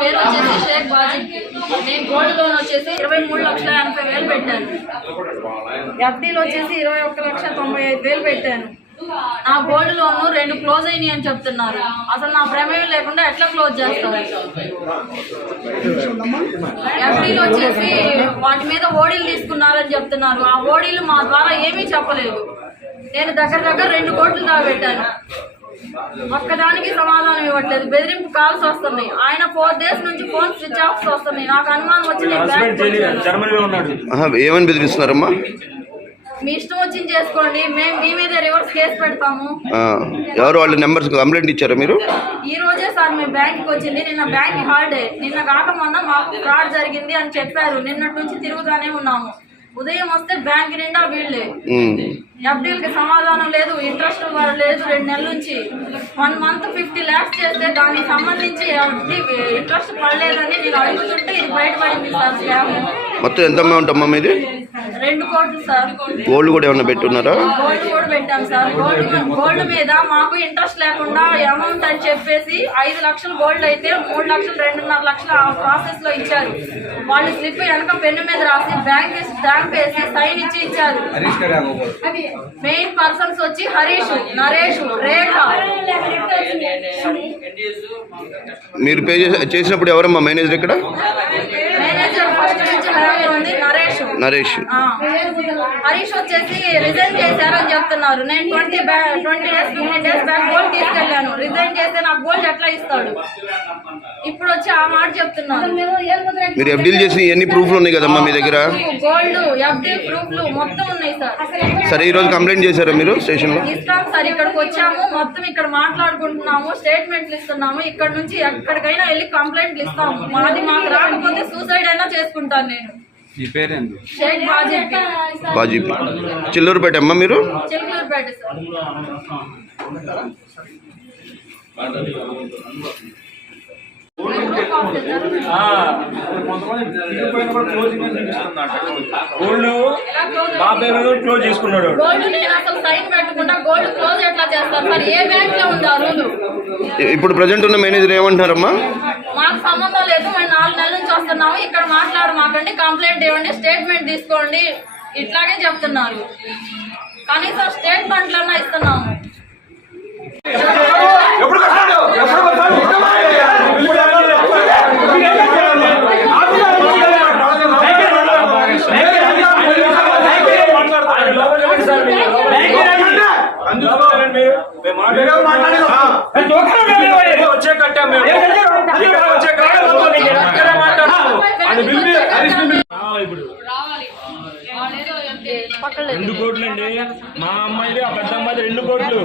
పేరు వచ్చేసి షేక్ బాజీ. నేను గోల్డ్ లోన్ వచ్చేసి 23,80,000 పెట్టాను. ఎఫ్డీలో వచ్చేసి 21,95,000 పెట్టాను. నా గోల్డ్ లోన్ 2 క్లోజ్ అయినాయి అని చెప్తున్నారు. అసలు నా ప్రమేయం లేకుండా ఎట్లా క్లోజ్ చేస్తారు? ఎఫ్డీలో వచ్చేసి వాటి మీద ఓడీలు తీసుకున్నారని చెప్తున్నారు. ఆ ఓడీలు మా ద్వారా ఏమీ చెప్పలేదు. నేను దగ్గర 2 కోట్లు దాబెట్టాను. ఒక్కదానికి సమాధానం ఇవ్వట్లేదు. బెదిరింపు కాల్స్ వస్తున్నాయి. ఆయన 4 days నుంచి ఫోన్ స్విచ్ ఆఫ్ వస్తున్నాయి. నాకు అనుమానం వచ్చి ఏమని బెదిరిస్తున్నారమ్మా? మీ ఇష్టం వచ్చింది చేసుకోండి, మేము మీ మీద రివర్స్ కేసు పెడతాము. ఎవరు వాళ్ళ నెంబర్స్ కంప్లైంట్ ఇచ్చారా మీరు? ఈ రోజే సార్ మేము బ్యాంక్కి వచ్చింది. నిన్న బ్యాంక్ హాలిడే. నిన్న కాక మొన్న మాకు ఫ్రాడ్ జరిగింది అని చెప్పారు. నిన్నటి నుంచి తిరుగుతానే ఉన్నాము. ఉదయం వస్తే బ్యాంక్ నిండా వీళ్ళే. ఎఫ్డీలకి సమాధానం లేదు, ఇంట్రెస్ట్ లేదు. 2 నెలల నుంచి 1 month 50 lakhs చేస్తే దానికి సంబంధించి ఇంట్రెస్ట్ పడలేదని నేను అడుగుతుంటే ఇది బయటపడింది సార్. స్కామ్. మొత్తం ఎంత అమౌంట్ అమ్మా మీది? 2 కోట్లు సార్. గోల్డ్ కూడా ఏమన్నా పెట్టున్నారా? గోల్డ్ కూడా పెట్టాం సార్. గోల్డ్ మీద మాకు ఇంట్రెస్ట్ లేకుండా అమౌంట్ అని చెప్పేసి 5 లక్షలు గోల్డ్ అయితే 3 లక్షలు 2.5 లక్షలు ఆ ప్రాసెస్ లో ఇచ్చారు. వాళ్ళు స్లిప్ వెనక పెన్ను మీద రాసి స్టాంప్ వేసి సైన్ ఇచ్చి ఇచ్చారు. మెయిన్ పర్సన్స్ వచ్చి హరీష్, నరేష్, రేఖ. మీరు పే చేసినప్పుడు ఎవరమ్మా మేనేజర్ ఇక్కడ? మేనేజర్ ఫస్ట్ నుంచి హయాలో ఉంది నరేష్. హరీష్ వచ్చేసి రిజైన్ చేశారని చెప్తున్నారు. నేను 20 days 15 days బ్యాక్ గోల్డ్ తీసుకెళ్లాను. రిజైన్ చేస్తే నాకు గోల్డ్ ఎట్లా ఇస్తాడు? ఇప్పుడు వచ్చి ఆ మాట చెప్తున్నారు. మీరు ఎఫ్డీలు చేసి ఎన్ని ప్రూఫ్లు ఉన్నాయి కదమ్మా మీ దగ్గర? గోల్డ్, ఎఫ్డీ ప్రూఫ్లు మొత్తం ఉన్నాయి సార్. సరే, ఈ రోజు కంప్లైంట్ చేశారా మీరు స్టేషన్ లో? ఇస్తాం సార్. ఇక్కడికి వచ్చాము, మొత్తం ఇక్కడ మాట్లాడుకుంటున్నాము, స్టేట్మెంట్లు ఇస్తున్నాము. ఇక్కడ నుంచి ఎక్కడికైనా వెళ్ళి కంప్లైంట్లు ఇస్తాము. మాకు రాకపోతే సూసైడ్ అయినా చేసుకుంటాను నేను. షేక్ బాజీ. చిల్లూరుపేట అమ్మా మీరు? చిల్లూరుపేట సార్. క్లోజ్ చేసుకున్నాడు. గోల్డ్ నేను అసలు సైన్ పెట్టకుండా గోల్డ్ క్లోజ్ ఎట్లా చేస్తారు సార్? ఏ బ్యాంక్ లో ఉందా రూలు? ఇప్పుడు ప్రజెంట్ ఉన్న మేనేజర్ ఏమంటారమ్మా? మాకు సంబంధం లేదు, మేము 4 నెలల నుంచి వస్తున్నాము. ఇక్కడ మాట్లాడమాకండి, కంప్లైంట్ ఇవ్వండి, స్టేట్మెంట్ తీసుకోండి, ఇట్లాగే చెప్తున్నారు. కనీసం స్టేట్మెంట్లన్నా ఇస్తున్నాము. $2 కోట్లు అండి. మా అమ్మాయిది, ఆ పెద్ద అమ్మాయిది 2 కోట్లు.